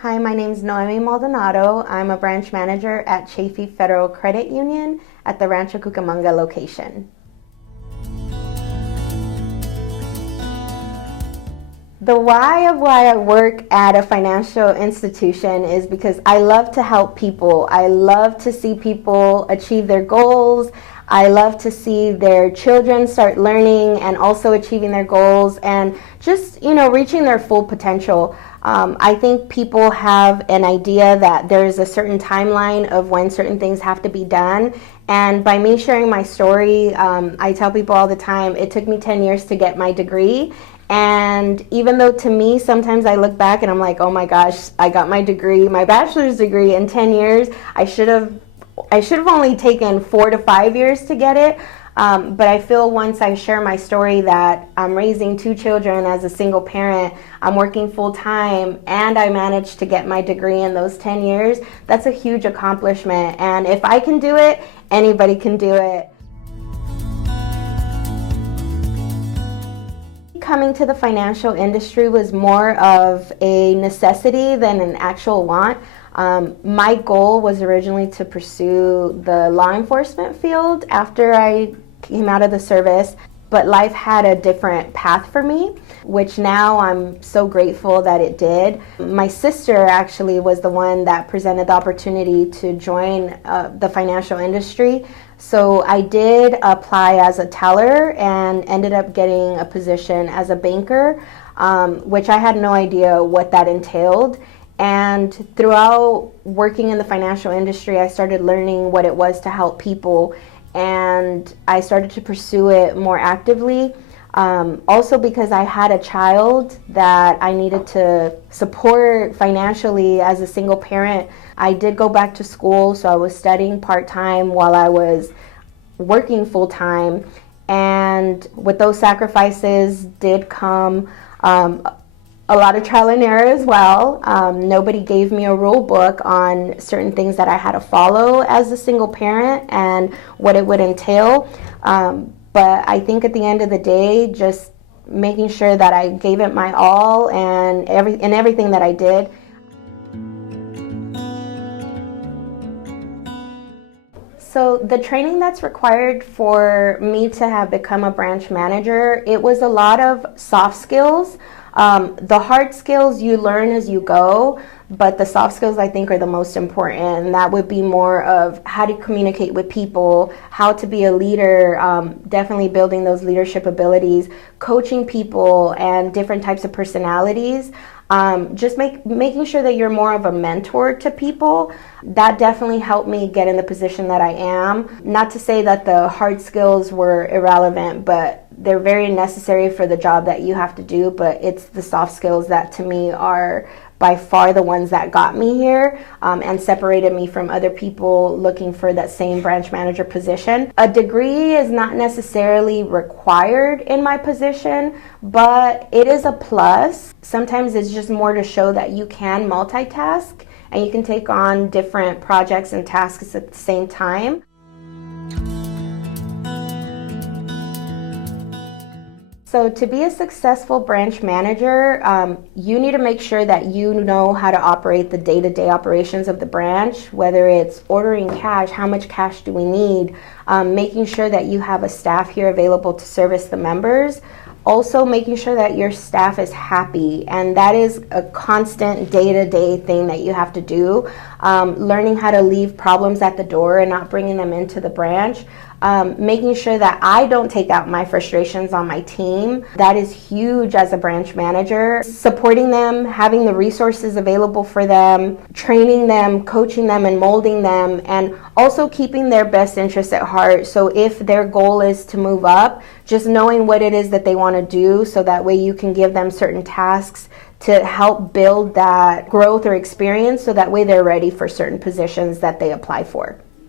Hi, my name is Noemi Maldonado. I'm a branch manager at Chaffey Federal Credit Union at the Rancho Cucamonga location. The why of why I work at a financial institution is because I love to help people. I love to see people achieve their goals. I love to see their children start learning and also achieving their goals and just, reaching their full potential. I think people have an idea that there's a certain timeline of when certain things have to be done. And by me sharing my story, I tell people all the time, it took me 10 years to get my degree. And even though to me, sometimes I look back and I'm like, oh my gosh, I got my degree, my bachelor's degree in 10 years. I should have only taken 4 to 5 years to get it. But I feel once I share my story that I'm raising 2 children as a single parent, I'm working full time, and I managed to get my degree in those 10 years, that's a huge accomplishment. And if I can do it, anybody can do it. Coming to the financial industry was more of a necessity than an actual want. My goal was originally to pursue the law enforcement field after I came out of the service, but life had a different path for me, which now I'm so grateful that it did. My sister actually was the one that presented the opportunity to join the financial industry. So I did apply as a teller and ended up getting a position as a banker, which I had no idea what that entailed. And throughout working in the financial industry, I started learning what it was to help people, and I started to pursue it more actively. Also because I had a child that I needed to support financially as a single parent, I did go back to school, so I was studying part-time while I was working full-time. And with those sacrifices did come a lot of trial and error as well. Nobody gave me a rule book on certain things that I had to follow as a single parent and what it would entail. But I think at the end of the day, just making sure that I gave it my all and everything that I did. So the training that's required for me to have become a branch manager, it was a lot of soft skills. The hard skills you learn as you go, but the soft skills I think are the most important. And that would be more of how to communicate with people, how to be a leader, definitely building those leadership abilities, coaching people and different types of personalities. Just making sure that you're more of a mentor to people. That definitely helped me get in the position that I am. Not to say that the hard skills were irrelevant, but they're very necessary for the job that you have to do. But it's the soft skills that to me are by far the ones that got me here and separated me from other people looking for that same branch manager position. A degree is not necessarily required in my position, but it is a plus. Sometimes it's just more to show that you can multitask and you can take on different projects and tasks at the same time. So to be a successful branch manager, you need to make sure that you know how to operate the day-to-day operations of the branch, whether it's ordering cash, how much cash do we need, making sure that you have a staff here available to service the members, also making sure that your staff is happy, and that is a constant day-to-day thing that you have to do. Learning how to leave problems at the door and not bringing them into the branch. Making sure that I don't take out my frustrations on my team. That is huge as a branch manager. Supporting them, having the resources available for them, training them, coaching them, and molding them, and also keeping their best interests at heart. So if their goal is to move up, just knowing what it is that they want to do, so that way you can give them certain tasks to help build that growth or experience, so that way they're ready for certain positions that they apply for.